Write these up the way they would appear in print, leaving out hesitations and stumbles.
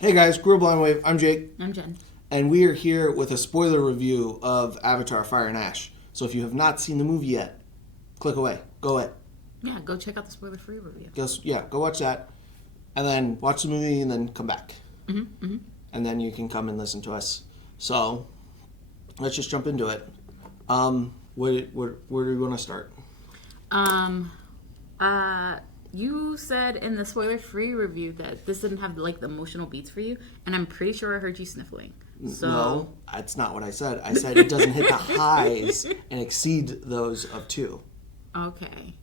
Hey guys, Grill Blind Wave. I'm Jake. I'm Jen. And we are here with a spoiler review of Avatar Fire and Ash. So if you have not seen the movie yet, click away. Go away. Yeah, go check out the spoiler-free review. Go watch that. And then watch the movie and then come back. Mm-hmm. And then you can come and listen to us. So let's just jump into it. Where do we want to start? You said in the spoiler-free review that this didn't have like the emotional beats for you, and I'm pretty sure I heard you sniffling. So... No, that's not what I said. I said it doesn't hit the highs and exceed those of 2. Okay.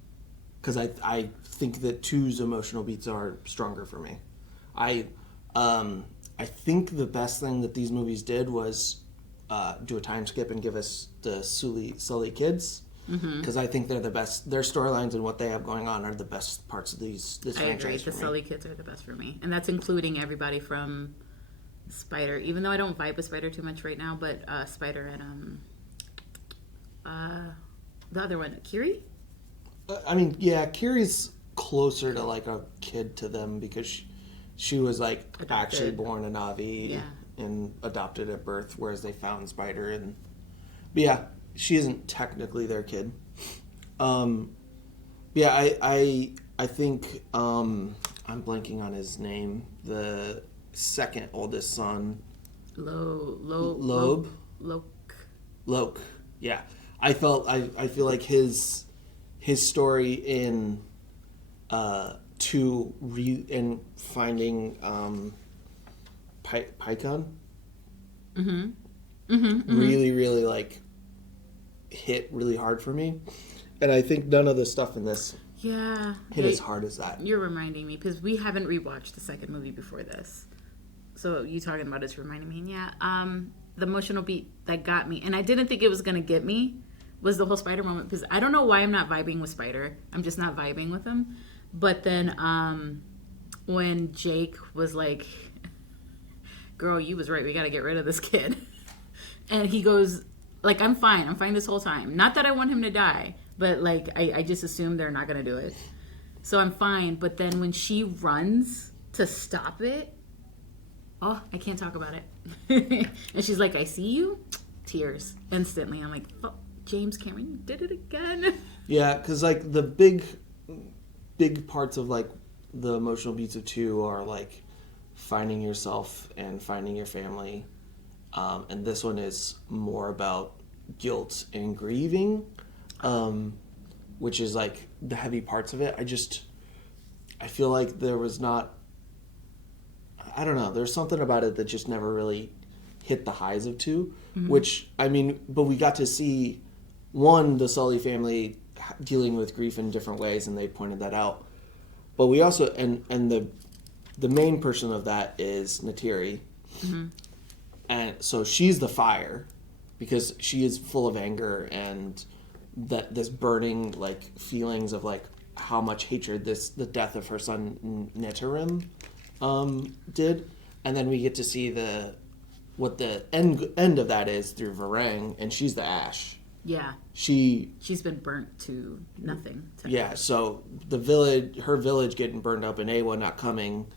Because I think that 2's emotional beats are stronger for me. I think the best thing that these movies did was do a time skip and give us the Sully Kids. Because I think they're the best. Their storylines and what they have going on are the best parts of this franchise. I agree. The Sully Kids are the best for me, and that's including everybody from Spider. Even though I don't vibe with Spider too much right now, but Spider and the other one, Kiri. Kiri's closer to like a kid to them because she was like adopted. Actually born a Na'vi and adopted at birth, whereas they found Spider she isn't technically their kid. I think I'm blanking on his name. The second oldest son, Loke. Yeah, I feel like his story in in finding Pycon really like hit really hard for me, and I think none of the stuff in this hit as hard as that. You're reminding me because we haven't rewatched the second movie before this, so you talking about it's reminding me. And the emotional beat that got me, and I didn't think it was gonna get me, was the whole Spider moment, because I don't know why I'm not vibing with Spider. I'm just not vibing with him. But then when Jake was like, "Girl, you was right. We got to get rid of this kid," and he goes. Like, I'm fine this whole time. Not that I want him to die, but, like, I just assume they're not going to do it. So I'm fine. But then when she runs to stop it, I can't talk about it. And she's like, I see you? Tears. Instantly. I'm like, oh, James Cameron, you did it again. Yeah, because, like, the big parts of, like, the emotional beats of 2 are, like, finding yourself and finding your family. And this one is more about guilt and grieving, which is like the heavy parts of it. I feel like there was not, I don't know, there's something about it that just never really hit the highs of 2, which, but we got to see, the Sully family dealing with grief in different ways, and they pointed that out. But we also, and the main person of that is Neytiri. And so she's the fire because she is full of anger and this burning like feelings of like how much hatred the death of her son Neytiri did. And then we get to see what the end of that is through Varang, and she's the ash. Yeah. She's been burnt to nothing. So her village getting burned up and Awa not coming.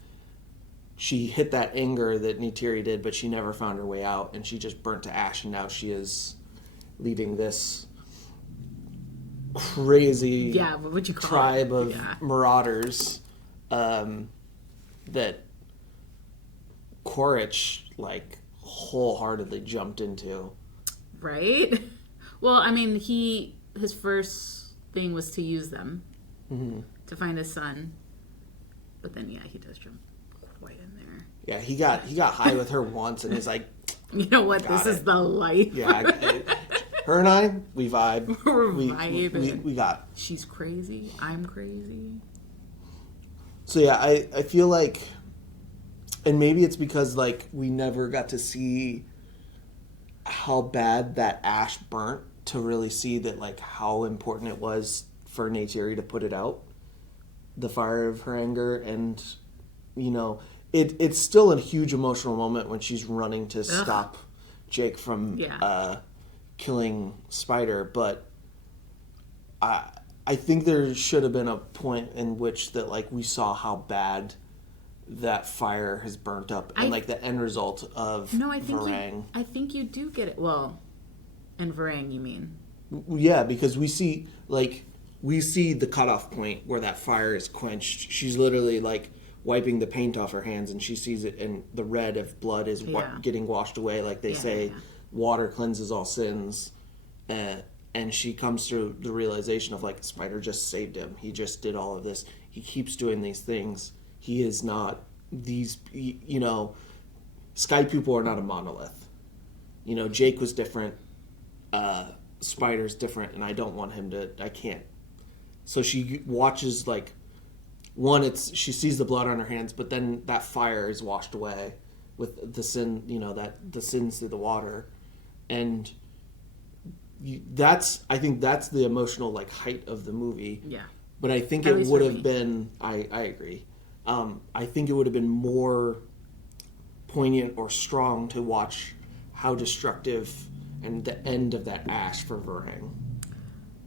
She hit that anger that Neytiri did, but she never found her way out, and she just burnt to ash, and now she is leading this crazy what would you call tribe of marauders that Quaritch, like, wholeheartedly jumped into. Right? Well, his first thing was to use them to find his son, but then, he does jump quite in there. Yeah, he got high with her once and is like, you know what? This is the life. Yeah, her and I, we vibe. We're vibing. We got. She's crazy. I'm crazy. So yeah, I feel like, and maybe it's because like we never got to see how bad that ash burnt to really see that like how important it was for Neytiri to put it out, the fire of her anger, and it's still a huge emotional moment when she's running to stop Jake from killing Spider, but I think there should have been a point in which that like we saw how bad that fire has burnt up and like the end result of Varang. I think you do get it. Well, and Varang, you mean? Yeah, because we see the cutoff point where that fire is quenched. She's literally like wiping the paint off her hands, and she sees it, and the red of blood is getting washed away. Like they say, water cleanses all sins. And she comes to the realization of like, Spider just saved him. He just did all of this. He keeps doing these things. He is not Sky people are not a monolith. Jake was different. Spider's different, and I don't want him to. I can't. So she watches like, she sees the blood on her hands, but then that fire is washed away with the sin. The sins through the water, and. I think that's the emotional like height of the movie. Yeah. But I think it would have been. I agree. I think it would have been more poignant or strong to watch how destructive and the end of that ash for Varang.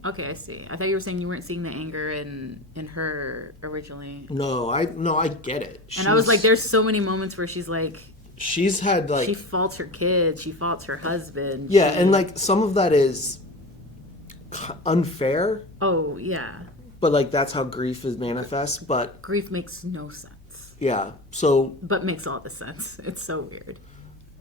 Okay, I see. I thought you were saying you weren't seeing the anger in her originally. No, I get it. And I was like, there's so many moments where she's like. She's had like... She faults her kids. She faults her husband. Yeah, and like some of that is unfair. Oh, yeah. But like that's how grief is manifest, but... Grief makes no sense. Yeah, so... But makes all the sense. It's so weird.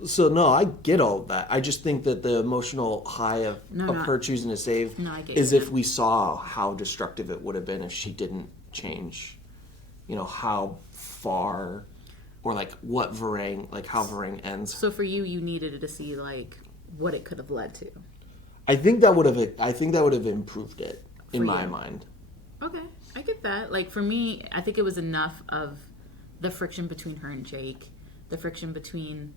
So no, I get all of that. I just think that the emotional high of her choosing to save is if we saw how destructive it would have been if she didn't change. How far... Or like what Varang, like how Varang ends. So for you needed to see like what it could have led to. I think that would have improved it in my mind. Okay, I get that. Like for me, I think it was enough of the friction between her and Jake, the friction between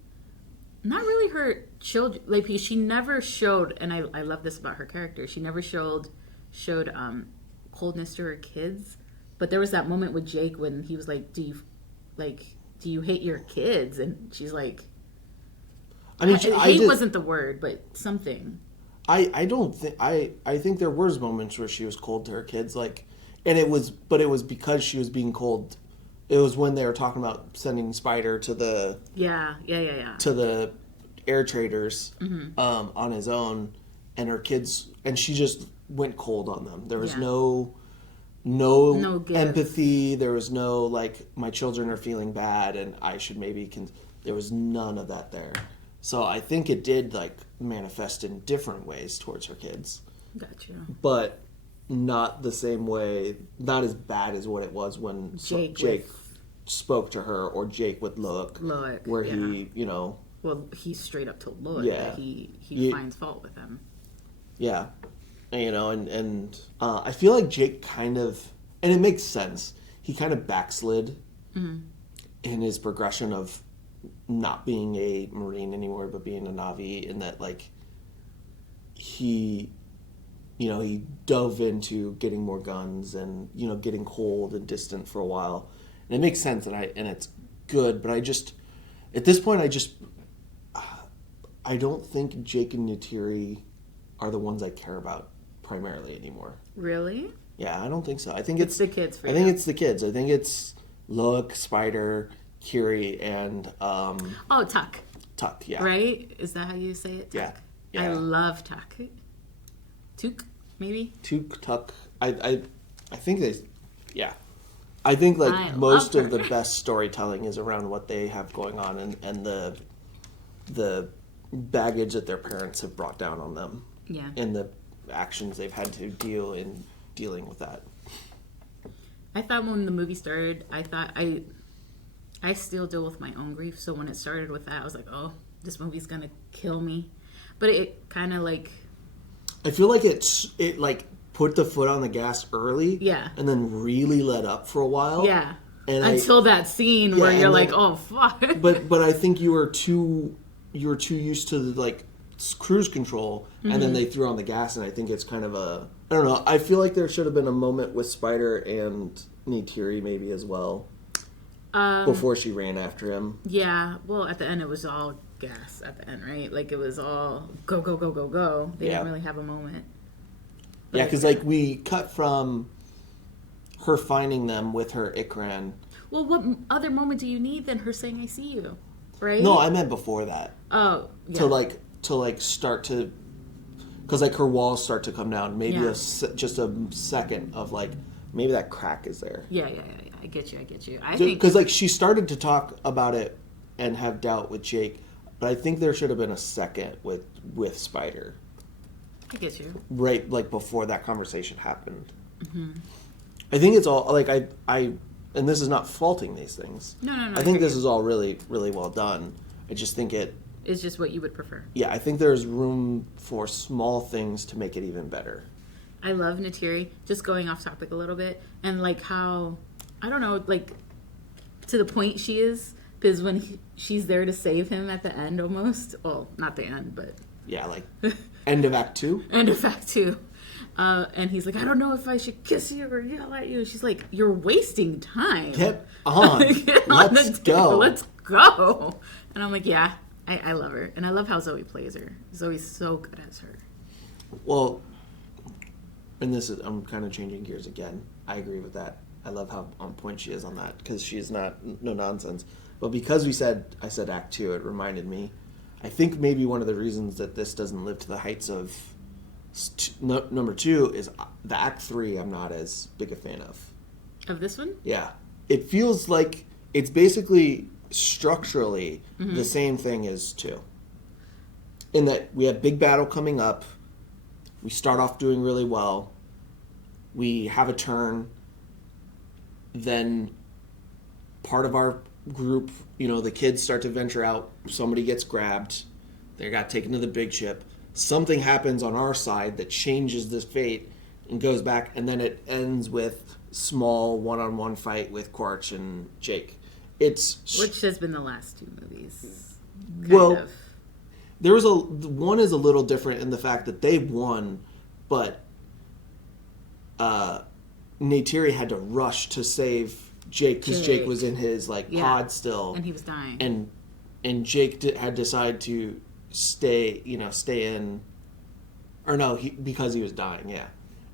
not really her children. Like she never showed, and I love this about her character. She never showed coldness to her kids, but there was that moment with Jake when he was like, do you hate your kids? And she's like, hate wasn't the word, but something. I don't think, I think there was moments where she was cold to her kids, like, and it was because she was being cold. It was when they were talking about sending Spider to the to the air traders on his own, and her kids, and she just went cold on them. There was no empathy. There was no like, my children are feeling bad and I should maybe there was none of that there. So I think it did like manifest in different ways towards her kids. Gotcha. But not the same way, not as bad as what it was when Jake spoke to her, or Jake with Look where he, well, he straight up told Look that he finds fault with him. Yeah. And I feel like Jake kind of, and it makes sense, he kind of backslid in his progression of not being a Marine anymore, but being a Na'vi, in that, like, he dove into getting more guns and, getting cold and distant for a while. And it makes sense, and it's good, but at this point, I don't think Jake and Neytiri are the ones I care about primarily anymore. Really? Yeah, I don't think so. I think it's the kids for you. I think it's the kids. I think it's Look, Spider, Kiri, and Tuck. Tuck, yeah. Right? Is that how you say it? Tuck? Yeah. I love Tuck. Took, maybe? Tuck. I think I think like most of the best storytelling is around what they have going on and the baggage that their parents have brought down on them. Yeah. And the actions they've had to deal in dealing with that. I thought when the movie started, I still deal with my own grief. So when it started with that, I was like, oh, this movie's going to kill me. But it kind of like... I feel like it like put the foot on the gas early. Yeah. And then really let up for a while. Yeah. And until that scene where you're like, oh, fuck. But I think you were too used to the, like, cruise control, and then they threw on the gas, and I think it's kind of a... I don't know. I feel like there should have been a moment with Spider and Neytiri maybe as well. Before she ran after him. Yeah. Well, at the end, it was all gas at the end, right? Like, it was all go, go, go, go, go. They didn't really have a moment. But because, like, we cut from her finding them with her Ikran. Well, what other moment do you need than her saying "I see you"? Right? No, I meant before that. Oh, yeah. To start to, because like her walls start to come down. Maybe just a second of like maybe that crack is there. Yeah. I get you. I think because like she started to talk about it and have doubt with Jake, but I think there should have been a second with Spider. I get you. Right, like before that conversation happened. Mm-hmm. I think it's all like I and this is not faulting these things. No. I think this is all really, really well done. I just think it's just what you would prefer. Yeah, I think there's room for small things to make it even better. I love Neytiri, just going off topic a little bit, and like how, I don't know, like to the point she is, because when she's there to save him at the end almost, well, not the end, but... Yeah, like end of Act 2? End of Act 2. And he's like, I don't know if I should kiss you or yell at you. She's like, you're wasting time. Get on. Let's go. Let's go. And I'm like, yeah, I love her. And I love how Zoe plays her. Zoe's so good as her. Well, and I'm kind of changing gears again. I agree with that. I love how on point she is on that, because she's no nonsense. But because I said Act 2, it reminded me. I think maybe one of the reasons that this doesn't live to the heights of number 2 is the Act 3 I'm not as big a fan of. Of this one? Yeah. It feels like it's basically structurally the same thing as 2. In that we have big battle coming up. We start off doing really well. We have a turn. Then part of our group, the kids start to venture out. Somebody gets grabbed. They got taken to the big ship. Something happens on our side that changes this fate and goes back, and then it ends with small one-on-one fight with Quaritch and Jake. Which has been the last 2 movies. There was one is a little different in the fact that they won, but Neytiri had to rush to save Jake because Jake was in his pod still, and he was dying, and Jake had decided to stay in, or no, because he was dying, yeah,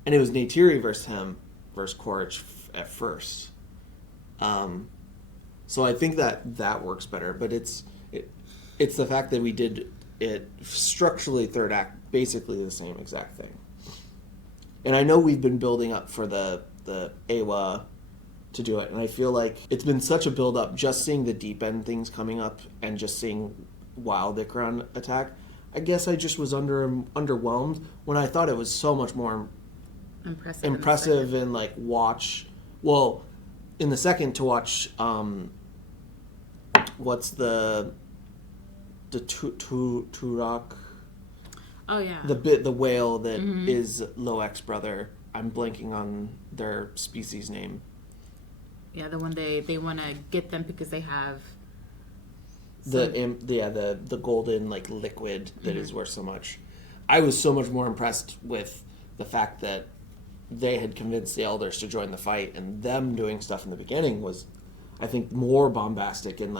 and it was Neytiri versus Quaritch at first. So I think that works better, but it's the fact that we did it structurally third act basically the same exact thing. And I know we've been building up for the Awa to do it, and I feel like it's been such a build up just seeing the deep end things coming up and just seeing Wild Ikran attack. I guess I just was underwhelmed when I thought it was so much more impressive and watch. Well, in the second to watch, what's the Turak? Oh yeah. The whale that is Loek's brother. I'm blanking on their species name. Yeah, the one they want to get them because they have the golden liquid that is worth so much. I was so much more impressed with the fact that they had convinced the elders to join the fight, and them doing stuff in the beginning was, I think, more bombastic and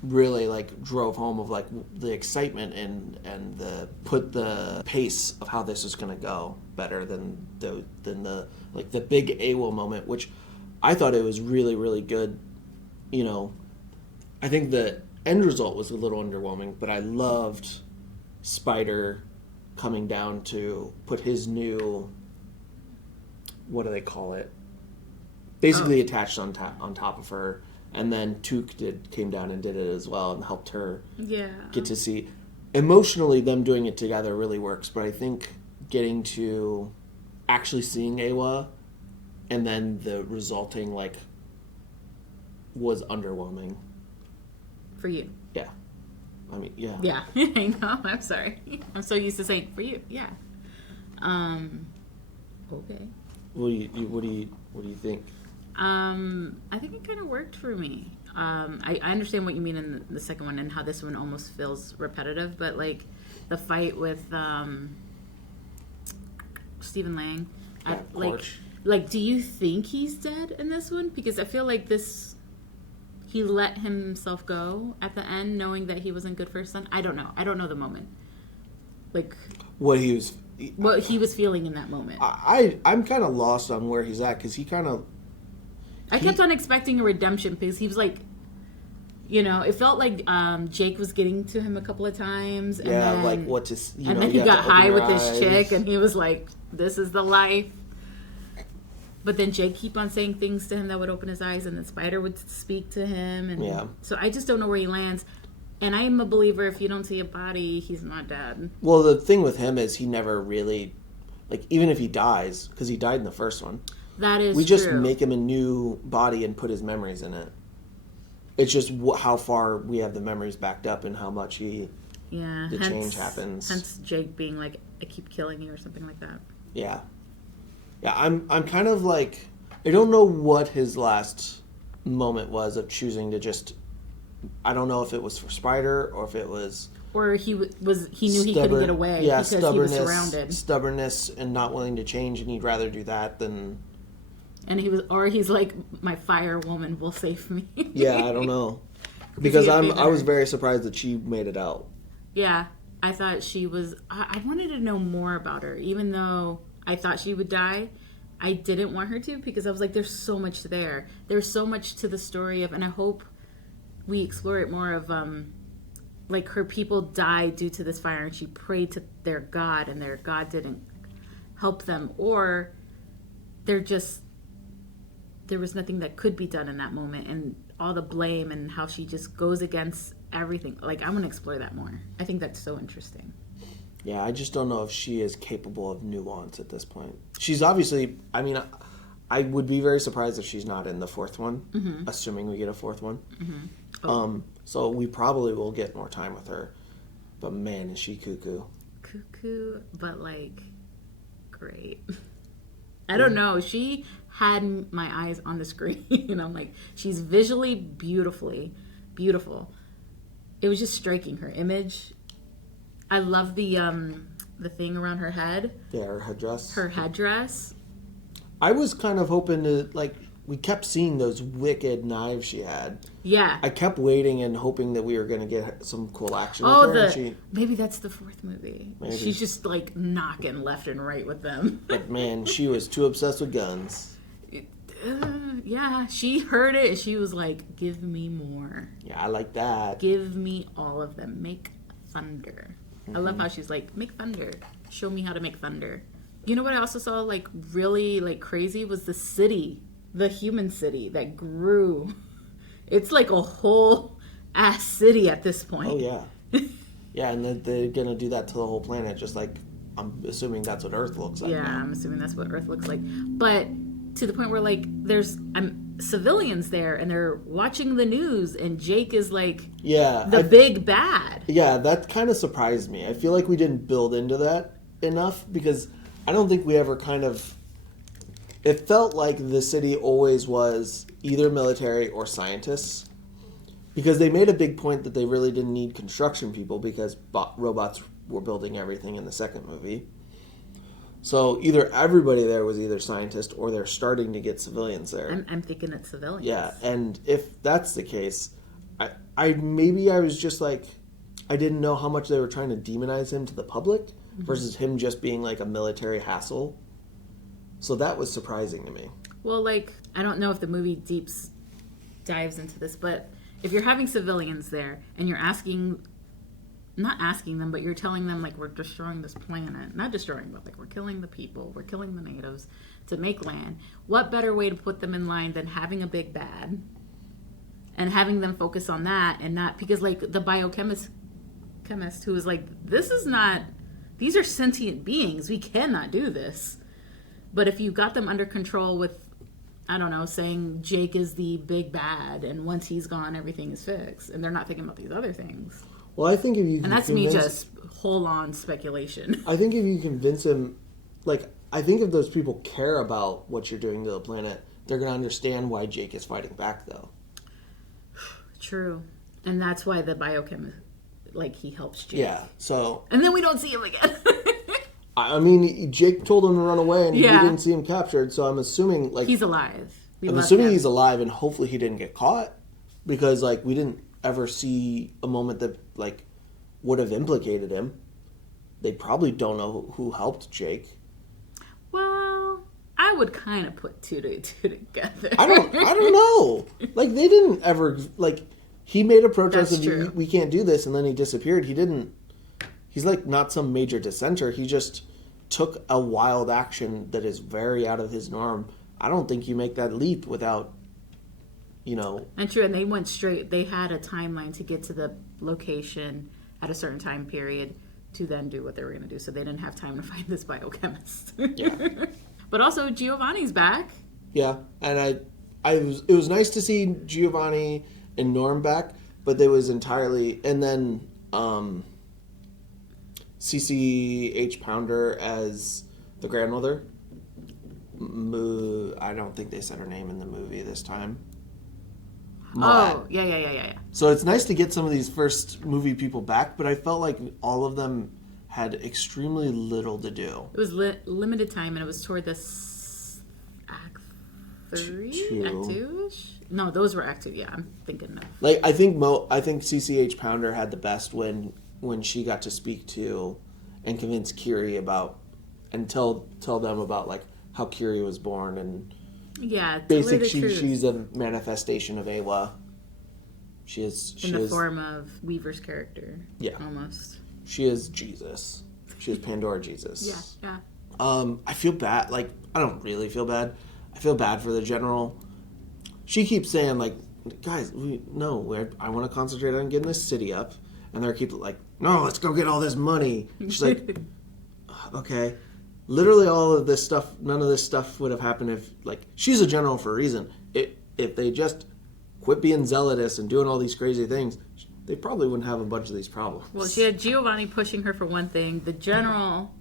really drove home of the excitement and put the pace of how this is going to go better than the big AWOL moment, which I thought it was really, really good. I think the end result was a little underwhelming, but I loved Spider coming down to put his new, what do they call it? Basically attached on top of her. And then Took came down and did it as well and helped her get to see. Emotionally, them doing it together really works, but I think getting to actually seeing Awa and then the resulting, was underwhelming. For you? Yeah. I mean, yeah. Yeah, I know. I'm sorry. I'm so used to saying for you. Yeah. Okay. What do you think? I think it kind of worked for me. I understand what you mean in the second one and how this one almost feels repetitive, but the fight with Stephen Lang, do you think he's dead in this one? Because I feel like he let himself go at the end, knowing that he wasn't good for his son. I don't know. I don't know the moment. What he was feeling in that moment. I'm kind of lost on where he's at because he kind of. I kept on expecting a redemption because he was like, you know, it felt like Jake was getting to him a couple of times. And Yeah, then, like what to... and then he got high with this chick, and he was like, this is the life. But then Jake keep on saying things to him that would open his eyes, and then Spider would speak to him. And so I just don't know where he lands. And I am a believer, if you don't see a body, he's not dead. Well, the thing with him is he never really... Like, even if he dies, because he died in the first one. That is We just true. make him a new body and put his memories in it. It's just how far we have the memories backed up and how much the change happens. Hence Jake being like, I keep killing you or something like that. Yeah. Yeah, I'm kind of like... I don't know what his last moment was of choosing to just... I don't know if it was for Spider or if it was... Or he knew he couldn't get away because he was surrounded. Stubbornness and not willing to change, and he'd rather do that than... And he's like, my fire woman will save me. Yeah, I don't know. Because I was very surprised that she made it out. Yeah, I thought she was... I wanted to know more about her, even though I thought she would die. I didn't want her to because I was like, there's so much there. There's so much to the story of... And I hope we explore it more of... like her people died due to this fire and she prayed to their God and their God didn't help them, or there was nothing that could be done in that moment, and all the blame and how she just goes against everything. Like, I want to explore that more. I think that's so interesting. Yeah, I just don't know if she is capable of nuance at this point. She's obviously, I mean, I would be very surprised if she's not in the fourth one, assuming we get a fourth one. So we probably will get more time with her. But man, is she cuckoo. Cuckoo, but like, great. I don't know. She had my eyes on the screen. And I'm like, she's visually beautiful. It was just striking, her image. I love the thing around her head. Yeah, her headdress. Her headdress. I was kind of hoping to, like, we kept seeing those wicked knives she had. Yeah. I kept waiting and hoping that we were going to get some cool action with her. Maybe that's the fourth movie. Maybe. She's just, like, knocking left and right with them. But, man, she was too obsessed with guns. Yeah, she heard it and she was like, give me more. Yeah, I like that. Give me all of them. Make thunder. I love how she's like, make thunder. Show me how to make thunder. You know what I also saw, like, really, like, crazy was the city. The human city that grew. It's like a whole ass city at this point. Oh, yeah. Yeah, and they're going to do that to the whole planet, just like, I'm assuming that's what Earth looks like. Yeah, now. I'm assuming that's what Earth looks like. But to the point where, like, there's civilians there, and they're watching the news, and Jake is, like, the big bad. Yeah, that kind of surprised me. I feel like we didn't build into that enough, because I don't think we ever kind of... It felt like the city always was either military or scientists, because they made a big point that they really didn't need construction people because robots were building everything in the second movie. So either everybody there was either scientist or they're starting to get civilians there. I'm thinking it's civilians. Yeah, and if that's the case, I was just like, I didn't know how much they were trying to demonize him to the public versus him just being like a military hassle. So that was surprising to me. Well, like, I don't know if the movie dives into this, but if you're having civilians there and you're not asking them, but you're telling them, like, we're destroying this planet. Not destroying, but, like, we're killing the people. We're killing the natives to make land. What better way to put them in line than having a big bad and having them focus on that and not... Because, like, the biochemist who was like, these are sentient beings. We cannot do this. But if you got them under control with, I don't know, saying Jake is the big bad and once he's gone, everything is fixed. And they're not thinking about these other things. Well, I think if you... And that's me just whole-on speculation. I think if you convince him... Like, I think if those people care about what you're doing to the planet, they're going to understand why Jake is fighting back, though. True. And that's why the biochemist, like, he helps Jake. Yeah, so... And then we don't see him again. I mean, Jake told him to run away and we didn't see him captured, so I'm assuming, like... He's alive. I'm assuming he's alive and hopefully he didn't get caught because, like, we didn't ever see a moment that, like, would have implicated him. They probably don't know who helped Jake. Well, I would kind of put two to two together. I don't know. Like, they didn't ever, like, he made a protest That's of, true. we can't do this, and then he disappeared. He's, like, not some major dissenter. He just took a wild action that is very out of his norm. I don't think you make that leap without, And true, and they went straight. They had a timeline to get to the location at a certain time period to then do what they were going to do. So they didn't have time to find this biochemist. Yeah. But also, Giovanni's back. Yeah, and it was nice to see Giovanni and Norm back, but there was entirely, and then CCH Pounder as the grandmother. I don't think they said her name in the movie this time. Oh, yeah. So it's nice to get some of these first movie people back, but I felt like all of them had extremely little to do. It was limited time, and it was toward Act 3? Act 2-ish? No, those were Act 2, yeah, I'm thinking of. Like, I think CCH Pounder had the best when she got to speak to and convince Kiri about, and tell them about, like, how Kiri was born, and yeah, basically she's a manifestation of Awa. In the form of Weaver's character. Yeah. Almost. She is Jesus. She is Pandora Jesus. Yeah. I feel bad. Like, I don't really feel bad. I feel bad for the general. She keeps saying, like, guys, I want to concentrate on getting this city up. And they're keep like, no, let's go get all this money. She's like, okay. Literally all of this stuff, none of this stuff would have happened if, like, she's a general for a reason. If they just quit being zealotous and doing all these crazy things, they probably wouldn't have a bunch of these problems. Well, she had Giovanni pushing her for one thing. The colonel.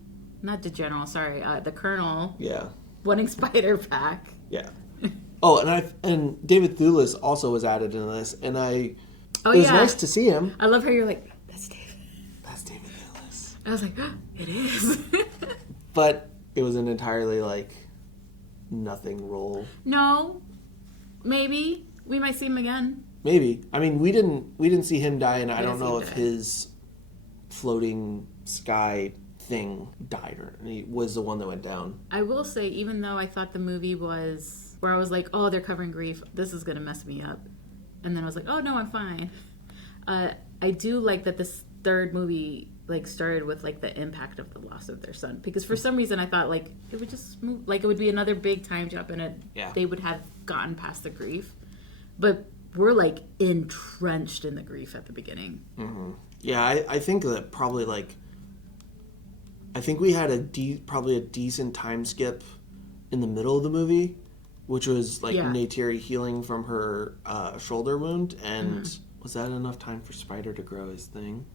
Yeah. Wanting Spider back. Yeah. Oh, and David Thewlis also was added into this, and it was nice to see him. I love how you're like, that's David. That's David Thewlis. I was like, it is. But it was an entirely, like, nothing role. No. Maybe. We might see him again. Maybe. I mean, we didn't see him die, and I don't know if his floating sky thing died or he was the one that went down. I will say, even though I thought the movie was where I was like, oh, they're covering grief, this is gonna mess me up, and then I was like, oh no, I'm fine. I do like that this third movie like started with like the impact of the loss of their son, because for some reason I thought like it would just move, like it would be another big time jump and they would have gotten past the grief, but we're like entrenched in the grief at the beginning. Mm-hmm. Yeah, I think that probably like I think we had probably a decent time skip in the middle of the movie, which was like Neytiri healing from her shoulder wound, and was that enough time for Spider to grow his thing?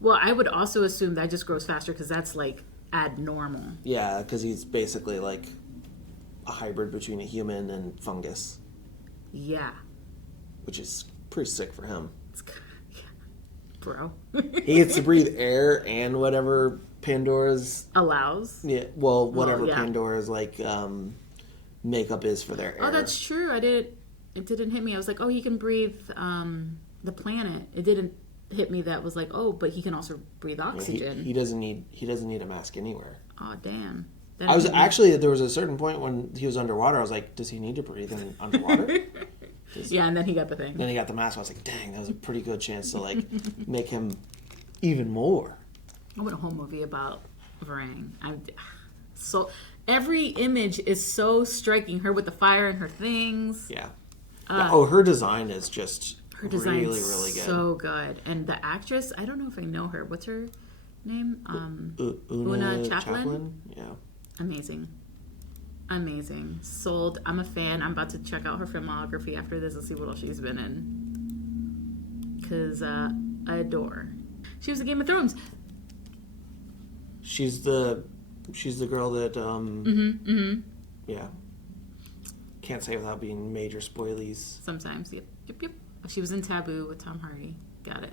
Well, I would also assume that just grows faster because that's like abnormal. Yeah, because he's basically like a hybrid between a human and fungus. Yeah. Which is pretty sick for him. Bro. He gets to breathe air and whatever Pandora's... allows? Yeah, well, whatever Pandora's like makeup is for their air. Oh, that's true. It didn't hit me. I was like, oh, he can breathe the planet. It didn't hit me that was like, oh, but he can also breathe oxygen. Yeah, he doesn't need a mask anywhere. Oh, damn. I was actually, there was a certain point when he was underwater, I was like, does he need to breathe in underwater? Yeah, and then he got the thing. Then he got the mask. I was like, dang, that was a pretty good chance to like make him even more. I want a whole movie about Varang. So every image is so striking. Her with the fire and her things. Yeah. Her design is just really, really good. So good. And the actress, I don't know if I know her. What's her name? Oona Chaplin. Yeah. Amazing. Sold. I'm a fan. I'm about to check out her filmography after this and see what else she's been in. Because I adore. She was in Game of Thrones. She's the girl that yeah. Can't say without being major spoilies. Sometimes, yep. She was in Taboo with Tom Hardy. Got it.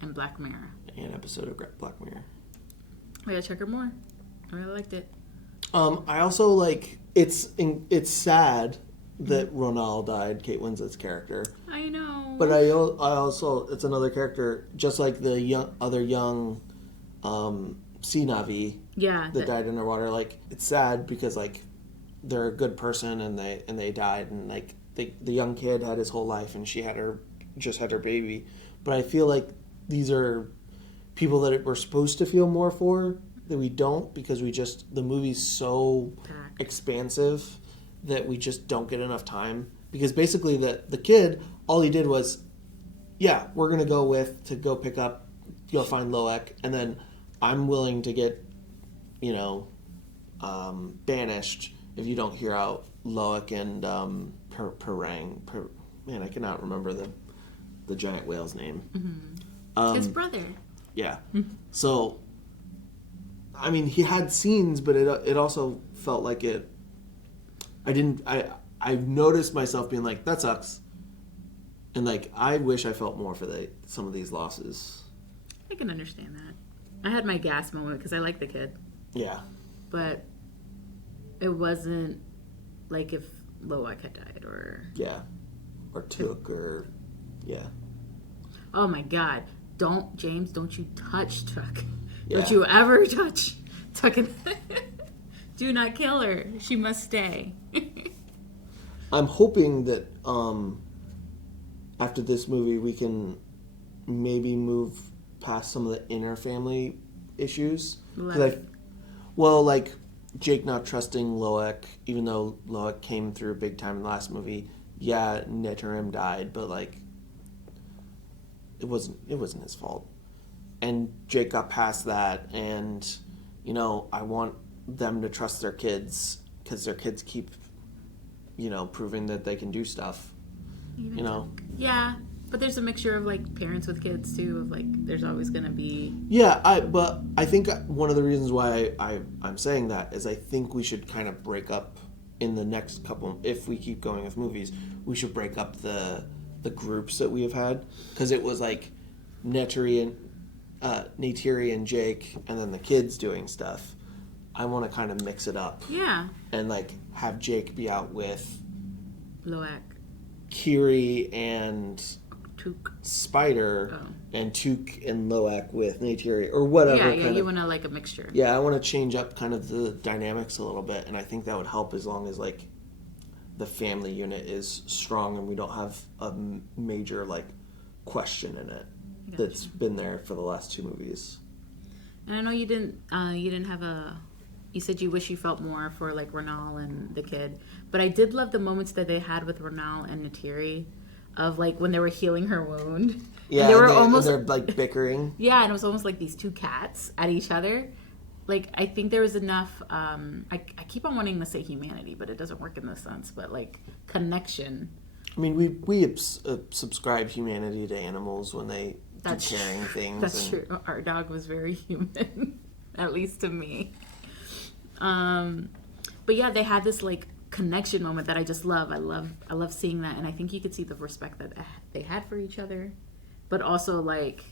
And Black Mirror. An episode of Black Mirror. I gotta check her more. I really liked it. I also like it's sad that Ronal died, Kate Winslet's character. I know. But I also it's another character just like the other young sea Navi. Yeah. That died underwater. Like it's sad because like they're a good person and they died, and like the young kid had his whole life and she just had her baby. But I feel like these are people that we're supposed to feel more for that we don't, because the movie's so expansive that we just don't get enough time. Because basically the kid, all he did was, yeah, we're gonna go find Loek, and then I'm willing to get, banished if you don't hear out Loek and Parang. Man, I cannot remember the giant whale's name. Mm-hmm. His brother. Yeah. So, I mean, he had scenes, but it also felt like it. I noticed myself being like, that sucks, and like I wish I felt more for some of these losses. I can understand that. I had my gas moment because I like the kid. Yeah. But it wasn't like if Loek had died or... Yeah. Or Took or... Yeah. Oh my God. Don't you touch Tuck. Yeah. Don't you ever touch Tuck. Do not kill her. She must stay. I'm hoping that after this movie we can maybe move past some of the inner family issues. Like Jake not trusting Loek, even though Loek came through big time in the last movie. Yeah, Neytiri died, but like it wasn't his fault. And Jake got past that, and I want them to trust their kids because their kids keep proving that they can do stuff. Yeah, but there's a mixture of like parents with kids too. Of like, there's always gonna be. Yeah, but I think one of the reasons why I'm saying that is I think we should kind of break up in the next couple. If we keep going with movies, we should break up the groups that we have had, because it was like Neytiri and Jake, and then the kids doing stuff. I want to kind of mix it up. Yeah. And like have Jake be out with Loek, Kiri and Took, Spider, and Took and Loek with Neytiri or whatever. Yeah, you want to like a mixture. Yeah, I want to change up kind of the dynamics a little bit, and I think that would help as long as like the family unit is strong and we don't have a major like question in it that's been there for the last two movies. And I know you didn't have you said you wish you felt more for like Ronal and the kid, but I did love the moments that they had with Ronal and Neytiri, of like when they were healing her wound. Yeah, and they're like bickering. Yeah, and it was almost like these two cats at each other. Like, I think there was enough, I keep on wanting to say humanity, but it doesn't work in this sense, but like connection. I mean, we subscribe humanity to animals when they do caring things. That's true. Our dog was very human, at least to me. But yeah, they had this like connection moment that I just love. I love seeing that, and I think you could see the respect that they had for each other, but also like,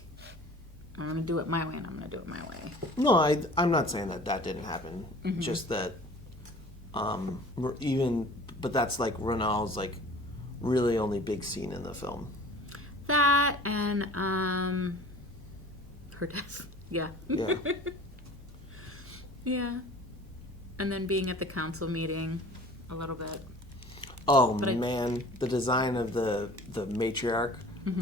I'm going to do it my way, and I'm going to do it my way. No, I'm not saying that didn't happen. Mm-hmm. Just that, but that's like Ronal's like really only big scene in the film. That and her death. Yeah. Yeah. Yeah. And then being at the council meeting a little bit. Oh, man. The design of the matriarch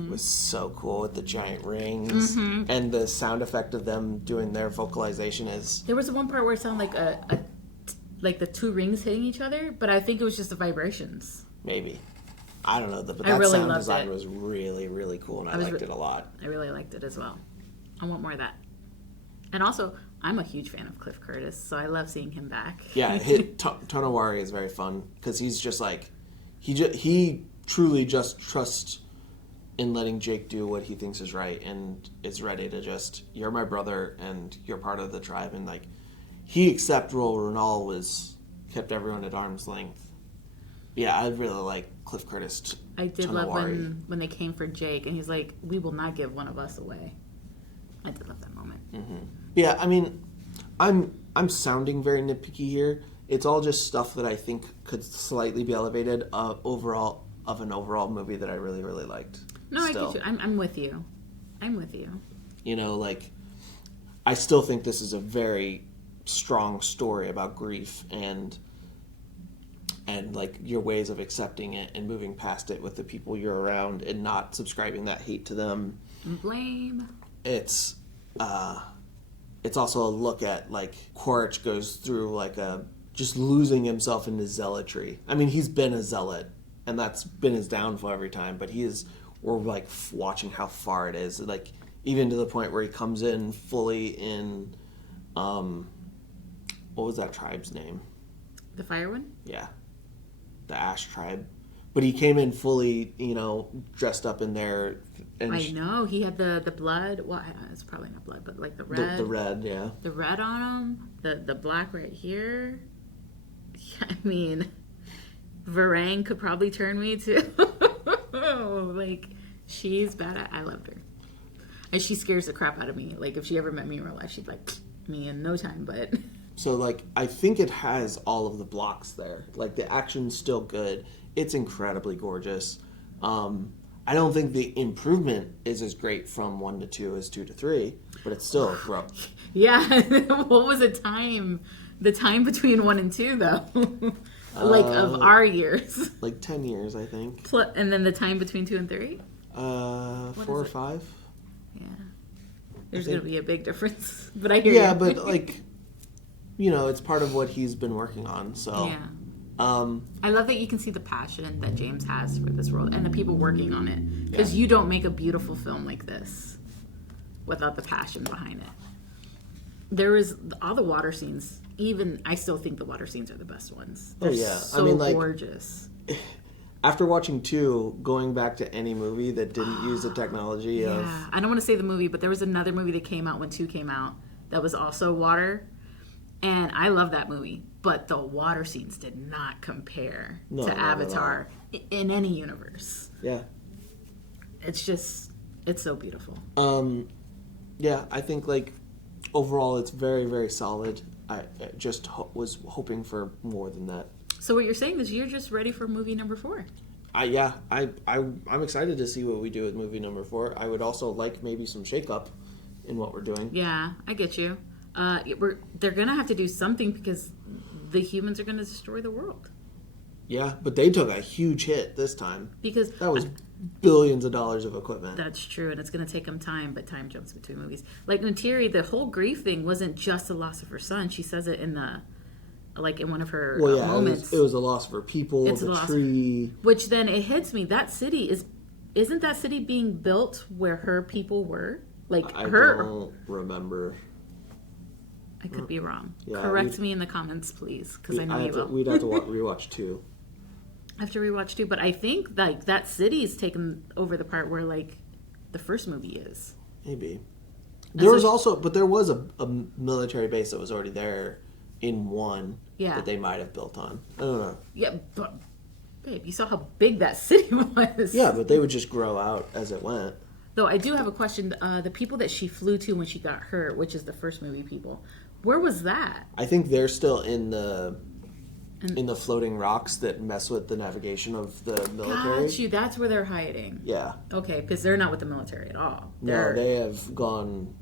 was so cool with the giant rings, and the sound effect of them doing their vocalization is... There was one part where it sounded like like the two rings hitting each other, but I think it was just the vibrations. Maybe. I don't know, but that really sound design was really, really cool, and I liked it a lot. I really liked it as well. I want more of that. And also, I'm a huge fan of Cliff Curtis, so I love seeing him back. Yeah, Tonowari is very fun, because he's just like... He truly just trusts in letting Jake do what he thinks is right, and is ready to just, you're my brother, and you're part of the tribe, and like, he except Ronal kept everyone at arm's length. Yeah, I really like Cliff Curtis. I did love when they came for Jake, and he's like, we will not give one of us away. I did love that moment. Mm-hmm. Yeah, I mean, I'm sounding very nitpicky here. It's all just stuff that I think could slightly be elevated overall movie that I really, really liked. No, still. I get you. I'm with you. I'm with you. You know, like, I still think this is a very strong story about grief, and and like your ways of accepting it and moving past it with the people you're around and not subscribing that hate to them. Blame. It's also a look at like Quaritch goes through like a just losing himself into zealotry. I mean, he's been a zealot, and that's been his downfall every time. But we're like watching how far it is, like even to the point where he comes in fully in, what was that tribe's name? The Fire one? Yeah, the Ash tribe. But he came in fully, dressed up in there. And I know he had the blood. Well, it's probably not blood, but like the red. The red, yeah. The red on him. The black right here. I mean, Varang could probably turn me too. Like, she's bad. I loved her. And she scares the crap out of me. Like, if she ever met me in real life, she'd like me in no time, but... So, like, I think it has all of the blocks there. Like, the action's still good. It's incredibly gorgeous. I don't think the improvement is as great from 1 to 2 as 2 to 3, but it's still a growth. Yeah. What was the time between 1 and 2, though? Like, of our years. Like 10 years, I think. And then the time between 2 and 3? 4 or 5. Yeah. There's going to be a big difference. But I hear you. Yeah, but, like, it's part of what he's been working on, so... Yeah. I love that you can see the passion that James has for this world and the people working on it. Because you don't make a beautiful film like this without the passion behind it. There is all the water scenes. Even I still think the water scenes are the best ones. They're so gorgeous. After watching 2, going back to any movie that didn't use the technology of... I don't want to say the movie, but there was another movie that came out when 2 came out that was also water. And I love that movie. But the water scenes did not compare to Avatar in any universe. Yeah. It's so beautiful. Yeah, I think, like, overall it's very, very solid. I just was hoping for more than that. So what you're saying is you're just ready for movie number 4? I'm excited to see what we do with movie number 4. I would also like maybe some shakeup in what we're doing. Yeah, I get you. They're going to have to do something because the humans are going to destroy the world. Yeah, but they took a huge hit this time. Because that was billions of dollars of equipment. That's true, and it's going to take them time, but time jumps between movies. Like Neytiri, the whole grief thing wasn't just the loss of her son. She says it in one of her moments. It was a loss of her people, the tree. Which then it hits me. That city isn't that city being built where her people were? Like I don't remember. I could be wrong. Yeah, correct me in the comments, please, because I know you will. We'd have to rewatch 2. I have to rewatch 2, but I think like that city's taken over the part where like the first movie is. Maybe. There was a military base that was already there in 1 that they might have built on. I don't know. Yeah, but babe, you saw how big that city was. Yeah, but they would just grow out as it went. Though I do have a question. The people that she flew to when she got hurt, which is the first movie people, where was that? I think they're still in the floating rocks that mess with the navigation of the military. Got you. That's where they're hiding. Yeah. Okay, because they're not with the military at all. No, they have gone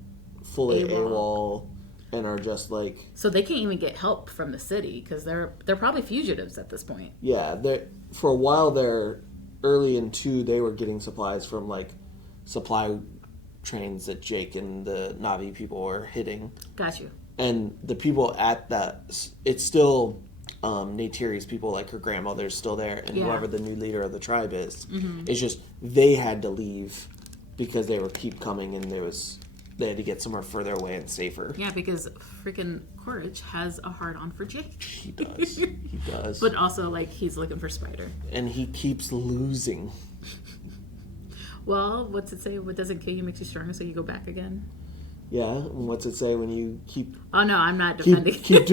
fully AWOL and are just like... So they can't even get help from the city because they're probably fugitives at this point. Yeah, for a while there, early in 2, they were getting supplies from like supply trains that Jake and the Na'vi people were hitting. Got you. And the people at that, it's still Neytiri's people, like her grandmother's still there, and whoever the new leader of the tribe is. Mm-hmm. It's just they had to leave because they would keep coming, and they had to get somewhere further away and safer. Yeah, because freaking Quaritch has a hard-on for Jake. He does. He does. But also, like, he's looking for Spider. And he keeps losing. Well, what's it say? What doesn't kill you makes you stronger, so you go back again? Yeah, and what's it say when you keep... Oh, no, I'm not defending. You keep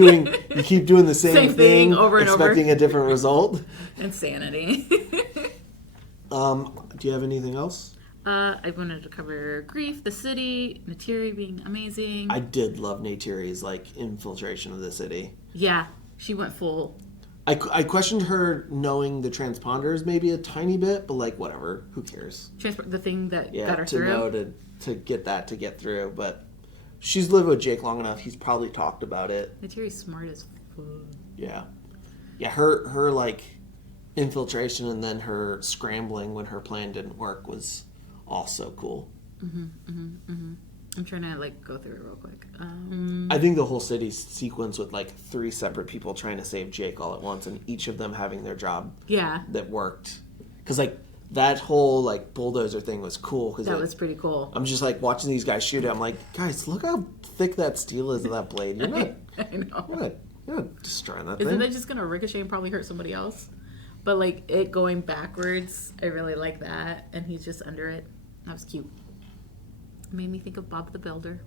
doing the same thing over and over. Expecting a different result? Insanity. Do you have anything else? I wanted to cover grief, the city, Neytiri being amazing. I did love Neytiri's, like, infiltration of the city. Yeah, she went full... I questioned her knowing the transponders maybe a tiny bit, but, like, whatever. Who cares? The thing that got her through? Yeah, to know to get through, but... She's lived with Jake long enough. He's probably talked about it. Neytiri's smart as fuck. Yeah. yeah, her like infiltration and then her scrambling when her plan didn't work was also cool. I'm trying to like go through it real quick. I think the whole city sequence with like 3 separate people trying to save Jake all at once and each of them having their job that worked. Because like that whole like bulldozer thing was cool. Cause, that like, was pretty cool. I'm just like watching these guys shoot it. I'm like, guys, look how thick that steel is of that blade. You're not, I know. you're not destroying that Isn't thing. that just going to ricochet and probably hurt somebody else? But like it going backwards, I really like that. And he's just under it. That was cute. It made me think of Bob the Builder.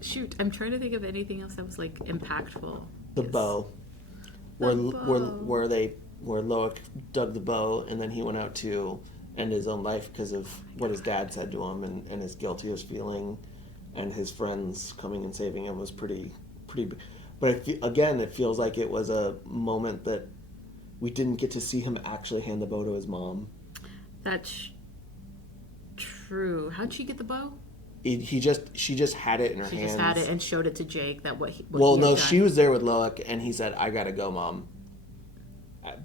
Shoot, I'm trying to think of anything else that was like impactful. The bow. Where Loic dug the bow and then he went out to end his own life because of what his dad said to him and his guilt he was feeling, and his friends coming and saving him was pretty. But again, it feels like it was a moment that we didn't get to see him actually hand the bow to his mom. That's true. How'd she get the bow? She just had it in her hands. She just had it and showed it to Jake. She was there with Loic, and he said, "I gotta go, Mom."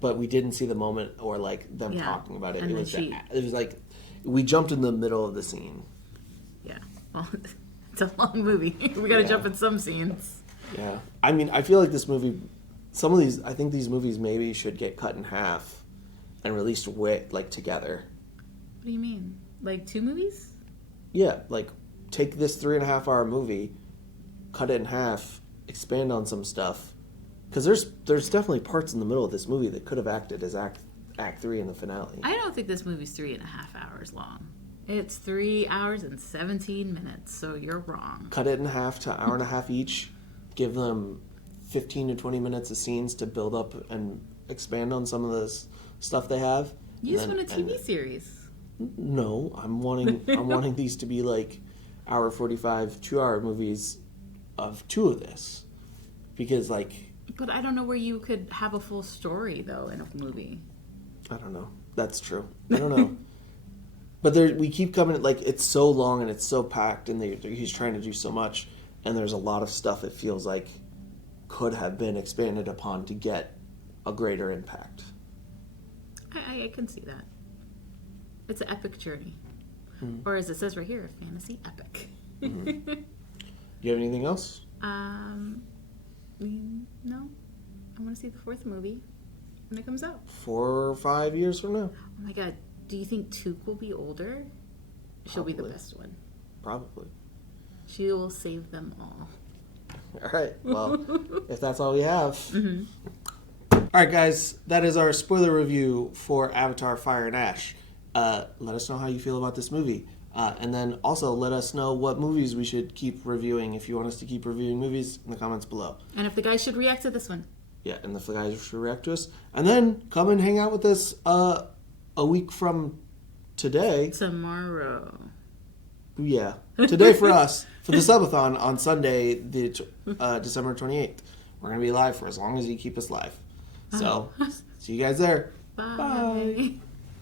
But we didn't see the moment or like them talking about it. And it was like we jumped in the middle of the scene. Yeah, well, it's a long movie. We gotta jump in some scenes. Yeah, I mean, I feel like this movie, I think these movies maybe should get cut in half and released like together. What do you mean? Like 2 movies? Yeah, like take this 3.5-hour movie, cut it in half, expand on some stuff, because there's definitely parts in the middle of this movie that could have acted as Act 3 in the finale. I don't think this movie's 3.5 hours long. It's 3 hours and 17 minutes, so you're wrong. Cut it in half to 1.5 hours each. Give them 15 to 20 minutes of scenes to build up and expand on some of the stuff they have. You just want a TV series. No, I'm wanting these to be like hour 45, 2-hour movies of 2 of this, because like. But I don't know where you could have a full story though in a movie. I don't know. That's true. I don't know. But we keep coming like it's so long and it's so packed, and he's trying to do so much, and there's a lot of stuff it feels like could have been expanded upon to get a greater impact. I can see that. It's an epic journey. Mm-hmm. Or as it says right here, a fantasy epic. Mm-hmm. You have anything else? No. I want to see the 4th movie when it comes out. 4 or 5 years from now. Oh my god. Do you think Took will be older? She'll be the best one. Probably. She will save them all. All right. Well, if that's all we have. Mm-hmm. All right, guys. That is our spoiler review for Avatar: Fire and Ash. Let us know how you feel about this movie. And then also let us know what movies we should keep reviewing. If you want us to keep reviewing movies, in the comments below. And if the guys should react to this one. Yeah, and if the guys should react to us. And then come and hang out with us a week from today. Tomorrow. Yeah. Today for us. For the subathon on Sunday, December 28th. We're going to be live for as long as you keep us live. So, see you guys there. Bye. Bye.